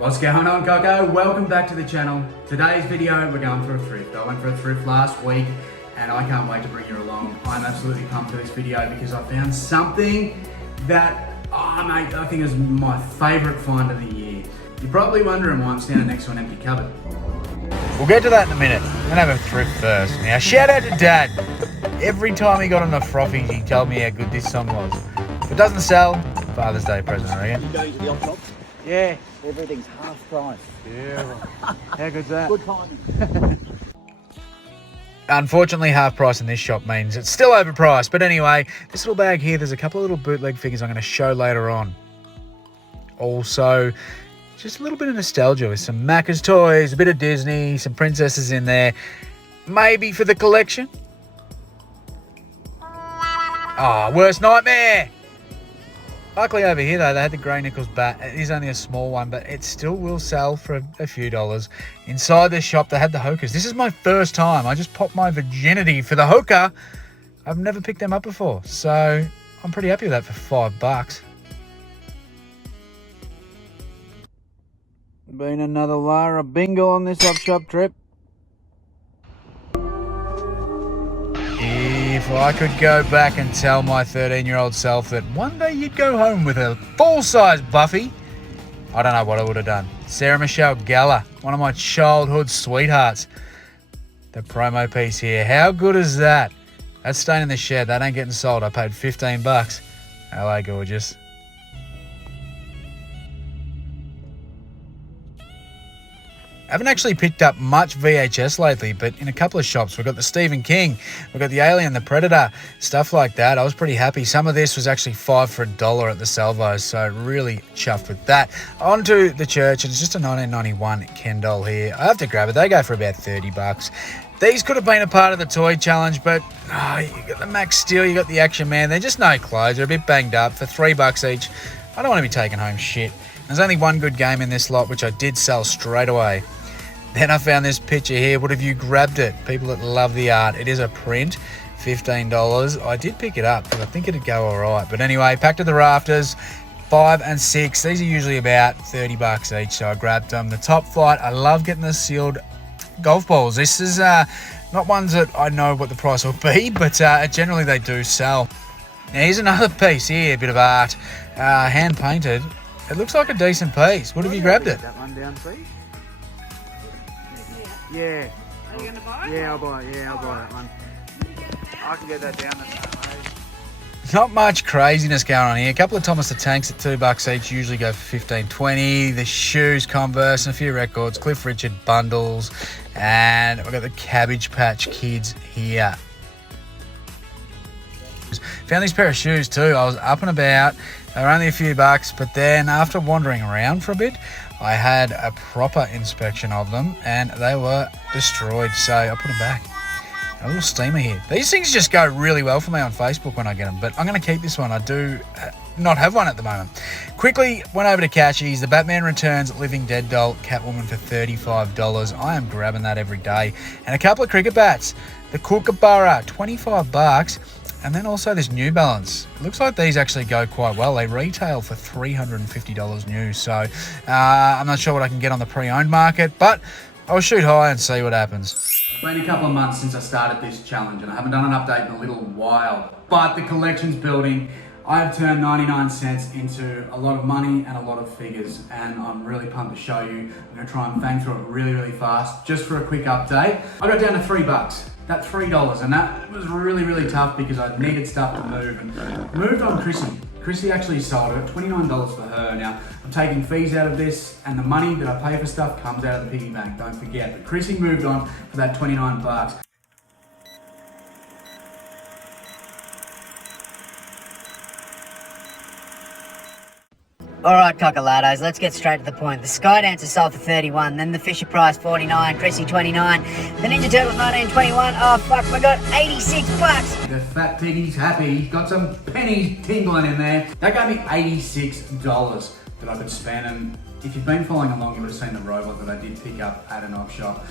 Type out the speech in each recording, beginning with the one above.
What's going on, Coco? Welcome back to the channel. Today's video, we're going for a thrift. I went for a thrift last week and I can't wait to bring you along. I'm absolutely pumped for this video because I found something that, mate, I think is my favourite find of the year. You're probably wondering why I'm standing next to an empty cupboard. We'll get to that in a minute. I'm gonna have a thrift first. Now, shout out to Dad. Every time he got on the frothies, he told me how good this song was. If it doesn't sell, Father's Day present, I reckon. You going to the op shops? Yeah. Everything's half price. Yeah. How good's that? Good timing. Unfortunately, half price in this shop means it's still overpriced. But anyway, this little bag here, there's a couple of little bootleg figures I'm going to show later on. Also, just a little bit of nostalgia with some Macca's toys, a bit of Disney, some princesses in there. Maybe for the collection. Worst nightmare! Luckily over here though, they had the Grey Nichols bat. It is only a small one, but it still will sell for a few dollars. Inside this shop, they had the Hokas. This is my first time. I just popped my virginity for the Hoka. I've never picked them up before, so I'm pretty happy with that for $5. Been another Lara bingo on this op shop trip. If I could go back and tell my 13-year-old self that one day you'd go home with a full-size Buffy, I don't know what I would have done. Sarah Michelle Gellar, one of my childhood sweethearts. The promo piece here, how good is that? That's staying in the shed, that ain't getting sold. I paid $15. Hello, gorgeous. I haven't actually picked up much VHS lately, but in a couple of shops, we've got the Stephen King, we've got the Alien, the Predator, stuff like that. I was pretty happy. Some of this was actually $5 for $1 at the Salvos, so really chuffed with that. On to the church, and it's just a 1991 Ken doll here. I have to grab it. They go for about $30. These could have been a part of the toy challenge, but you got the Max Steel, you got the Action Man. They're just no clothes. They're a bit banged up for $3 each. I don't want to be taking home shit. There's only one good game in this lot, which I did sell straight away. Then I found this picture here. Would have you grabbed it? People that love the art. It is a print, $15. I did pick it up because I think it'd go all right. But anyway, Packed to the Rafters, 5 and 6. These are usually about $30 each, so I grabbed them. The Top Flight, I love getting the sealed golf balls. This is not ones that I know what the price will be, but generally they do sell. Now here's another piece here, a bit of art, hand painted. It looks like a decent piece. Would have you grabbed it? That one down, please. Yeah. Are you going to buy it? Yeah, I'll buy it. Yeah, I'll buy that one. I can get that down the Not much craziness going on here. A couple of Thomas the Tanks at $2 each, usually go for $15.20. The shoes, Converse, and a few records. Cliff Richard bundles, and we've got the Cabbage Patch Kids here. Found this pair of shoes too. I was up and about. They were only a few bucks, but then after wandering around for a bit, I had a proper inspection of them and they were destroyed, so I put them back. A little steamer here. These things just go really well for me on Facebook when I get them, but I'm going to keep this one. I do not have one at the moment. Quickly went over to Cashies. The Batman Returns Living Dead doll, Catwoman for $35. I am grabbing that every day. And a couple of cricket bats. The Kookaburra, $25. And then also this New Balance. It looks like these actually go quite well. They retail for $350 new. So I'm not sure what I can get on the pre-owned market, but I'll shoot high and see what happens. It's been a couple of months since I started this challenge and I haven't done an update in a little while. But the collection's building. I've turned 99 cents into a lot of money and a lot of figures, and I'm really pumped to show you. I'm going to try and bang through it really fast. Just for a quick update, I got down to $3. That $3, and that was really tough because I needed stuff to move, and moved on Chrissy. Chrissy actually sold it, $29 for her. Now, I'm taking fees out of this, and the money that I pay for stuff comes out of the piggy bank, don't forget. But Chrissy moved on for that $29. Alright, cockalados, let's get straight to the point. The Skydancer sold for $31, then the Fisher Price $49, Chrissy $29, the Ninja Turtles $19.21. Oh fuck, we got $86. The fat piggy's happy. He's got some pennies tingling in there. That gave me $86 that I could spend, and if you've been following along, you would have seen the robot that I did pick up at an op shop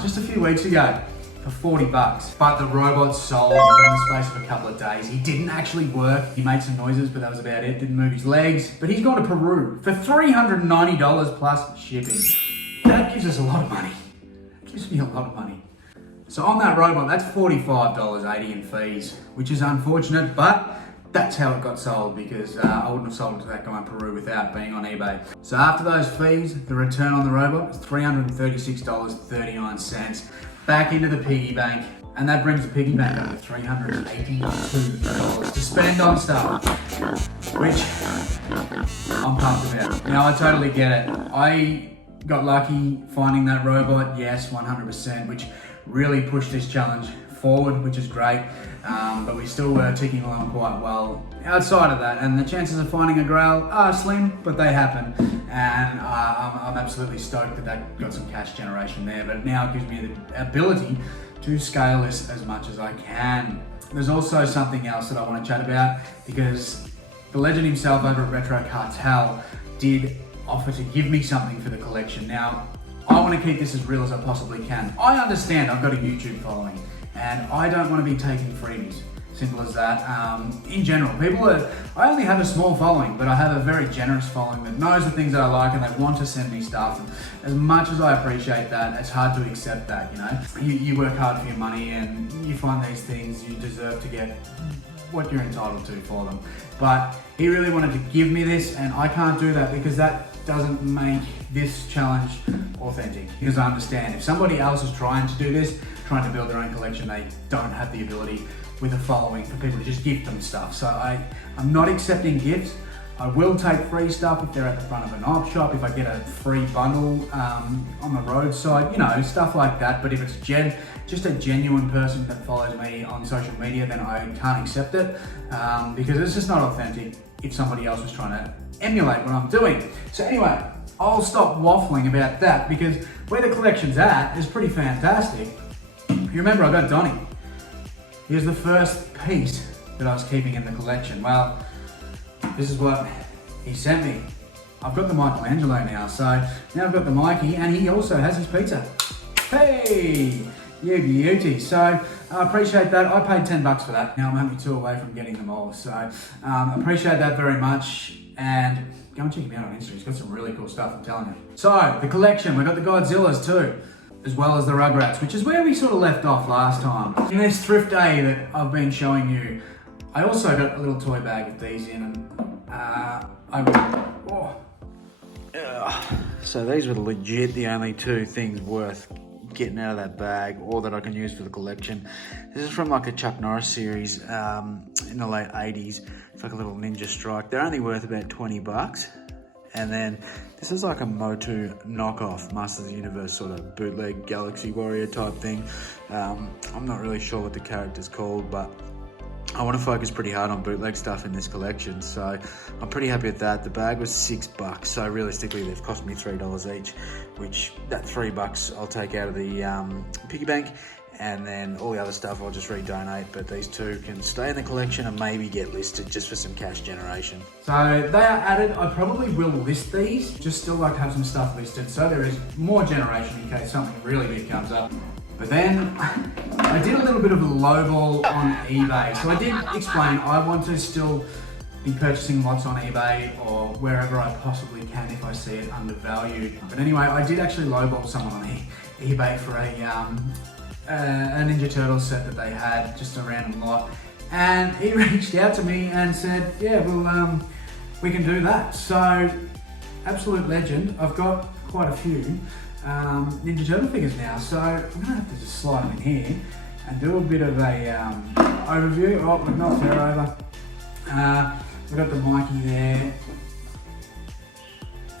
just a few weeks ago. for 40 bucks. But the robot sold in the space of a couple of days. He didn't actually work. He made some noises, but that was about it. Didn't move his legs. But he's gone to Peru for $390 plus shipping. That gives us a lot of money. It gives me a lot of money. So on that robot, that's $45.80 in fees, which is unfortunate, but that's how it got sold because I wouldn't have sold it to that guy in Peru without being on eBay. So after those fees, the return on the robot is $336.39 back into the piggy bank. And that brings the piggy bank up to $382 to spend on stuff, which I'm pumped about. Now I totally get it. I got lucky finding that robot, yes, 100%, which really pushed this challenge forward, which is great, but we still were ticking along quite well outside of that, and the chances of finding a grail are slim, but they happen, and I'm absolutely stoked that that got some cash generation there, but now it gives me the ability to scale this as much as I can. There's also something else that I want to chat about, because the legend himself over at Retro Cartel did offer to give me something for the collection. Now, I want to keep this as real as I possibly can. I understand I've got a YouTube following and I don't want to be taking freebies. Simple as that. In general, I only have a small following, but I have a very generous following that knows the things that I like and they want to send me stuff. And as much as I appreciate that, it's hard to accept that, you know. You work hard for your money and you find these things, you deserve to get what you're entitled to for them. But he really wanted to give me this and I can't do that because that doesn't make this challenge authentic. Because I understand if somebody else is trying to do this, trying to build their own collection, they don't have the ability with a following for people to just gift them stuff. So I'm not accepting gifts. I will take free stuff if they're at the front of an op shop, if I get a free bundle on the roadside, you know, stuff like that. But if it's just a genuine person that follows me on social media, then I can't accept it because it's just not authentic if somebody else was trying to emulate what I'm doing. So anyway, I'll stop waffling about that because where the collection's at is pretty fantastic. You remember I got Donnie. He was the first piece that I was keeping in the collection. Well, this is what he sent me. I've got the Michelangelo now, so now I've got the Mikey and he also has his pizza. Hey, you beauty. So I appreciate that. I paid $10 for that. Now I'm only 2 away from getting them all. So appreciate that very much. And go and check him out on Instagram. He's got some really cool stuff, I'm telling you. So the collection, we've got the Godzillas too, as well as the Rugrats, which is where we sort of left off last time. In this thrift day that I've been showing you, I also got a little toy bag with these in and So these were legit the only 2 things worth getting out of that bag or that I can use for the collection. This is from like a Chuck Norris series in the late 80s. It's like a little Ninja Strike. They're only worth about $20. And then this is like a Motu knockoff, Masters of the Universe sort of bootleg Galaxy Warrior type thing. I'm not really sure what the character's called, but I want to focus pretty hard on bootleg stuff in this collection, so I'm pretty happy with that. The bag was $6, so realistically they've cost me $3 each, which that $3 I'll take out of the piggy bank, and then all the other stuff I'll just redonate, but these 2 can stay in the collection and maybe get listed just for some cash generation. So they are added. I probably will list these, just still like to have some stuff listed, so there is more generation in case something really big comes up. But then I did a little bit of a lowball on eBay. So I did explain I want to still be purchasing lots on eBay or wherever I possibly can if I see it undervalued. But anyway, I did actually lowball someone on eBay for a Ninja Turtles set that they had, just a random lot. And he reached out to me and said, yeah, well, we can do that. So, absolute legend. I've got quite a few Ninja Turtle figures now, so I'm gonna have to just slide them in here and do a bit of a overview. Oh, we've knocked her over. We've got the Mikey there.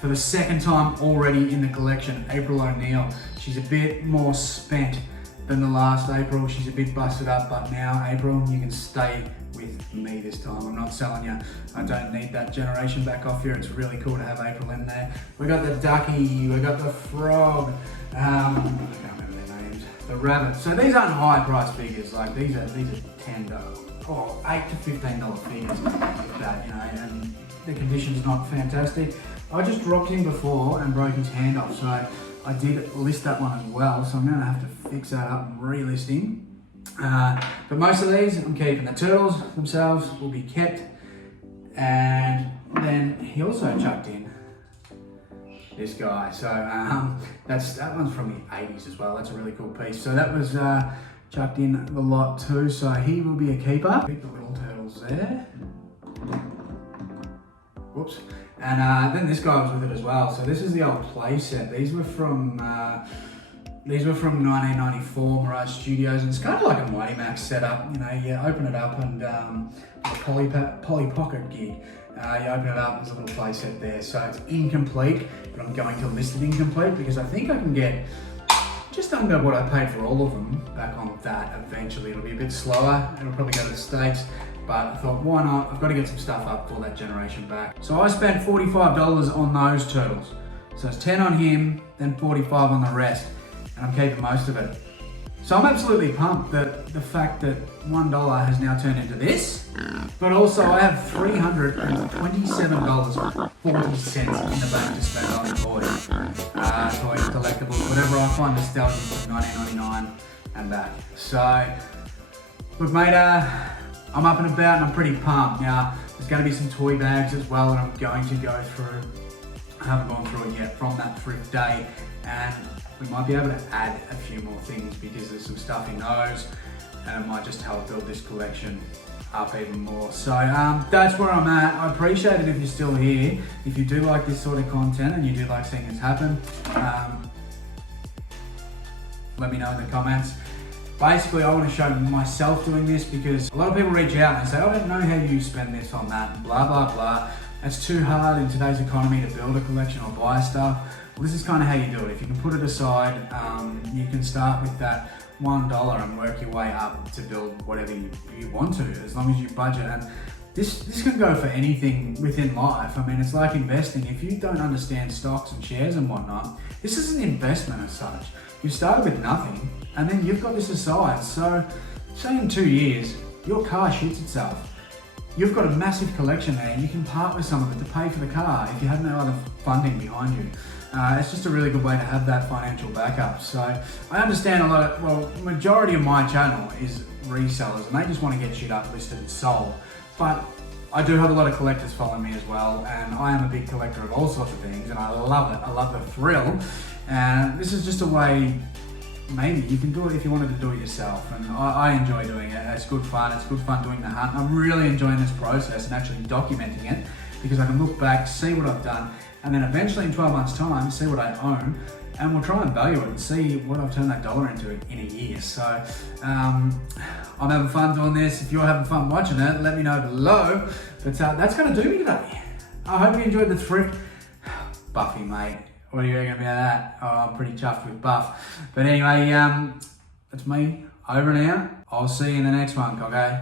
For the second time already in the collection, April O'Neil. She's a bit more spent than the last April. She's a bit busted up, but now April, you can stay with me this time. I'm not selling you. I don't need that generation back off here. It's really cool to have April in there. We got the Ducky, we got the Frog, I can't remember their names, the Rabbit. So these aren't high price figures, like these are $10, or $8 to $15 figures, like that, you know, and the condition's not fantastic. I just dropped him before and broke his hand off, so I did list that one as well, so I'm going to have to fix that up and relisting. But most of these I'm keeping. The turtles themselves will be kept. And then he also chucked in this guy. So that one's from the 80s as well. That's a really cool piece. So that was chucked in the lot too. So he will be a keeper. Keep the little turtles there. Whoops. And then this guy was with it as well. So this is the old play set. These were from 1994 Mirage Studios, and it's kind of like a Mighty Max setup. You know, you open it up and Polly Pocket gig. You open it up, there's a little play set there. So it's incomplete, but I'm going to list it incomplete because I think I can get just under what I paid for all of them back on that eventually. It'll be a bit slower. It'll probably go to the States. But I thought, why not? I've got to get some stuff up for that generation back. So I spent $45 on those turtles. So it's 10 on him, then 45 on the rest. And I'm keeping most of it. So I'm absolutely pumped that the fact that $1 has now turned into this, but also I have $327.40 in the bank to spend on toys, collectibles, whatever I find nostalgic from 1999 and back. So, look mate, I'm up and about and I'm pretty pumped. Now, there's going to be some toy bags as well that I'm going to go through. I haven't gone through it yet from that thrift day, and we might be able to add a few more things because there's some stuff in those and it might just help build this collection up even more. So that's where I'm at. I appreciate it if you're still here. If you do like this sort of content and you do like seeing this happen, let me know in the comments. Basically, I want to show myself doing this because a lot of people reach out and they say, I don't know how you spend this on that, and blah, blah, blah. It's too hard in today's economy to build a collection or buy stuff. Well, this is kind of how you do it. If you can put it aside, you can start with that $1 and work your way up to build whatever you want to, as long as you budget. And this can go for anything within life. I mean, it's like investing. If you don't understand stocks and shares and whatnot, this is an investment as such. You started with nothing, and then you've got this aside. So, say in 2 years, your car shits itself. You've got a massive collection there. You can part with some of it to pay for the car if you have no other funding behind you. It's just a really good way to have that financial backup. So I understand majority of my channel is resellers and they just want to get shit up, listed and sold. But I do have a lot of collectors following me as well, and I am a big collector of all sorts of things and I love it. I love the thrill. And this is just a way, maybe you can do it if you wanted to do it yourself, and I enjoy doing it. It's good fun. It's good fun doing the hunt. I'm really enjoying this process and actually documenting it because I can look back, see what I've done, and then eventually in 12 months time, see what I own, and we'll try and value it and see what I've turned that dollar into in a year. So I'm having fun doing this. If you're having fun watching it, let me know below. But that's going to do me today. I hope you enjoyed the thrift. Buffy, mate. What do you reckon about that? Oh, I'm pretty chuffed with Buff. But anyway, that's me, over and out. I'll see you in the next one, okay?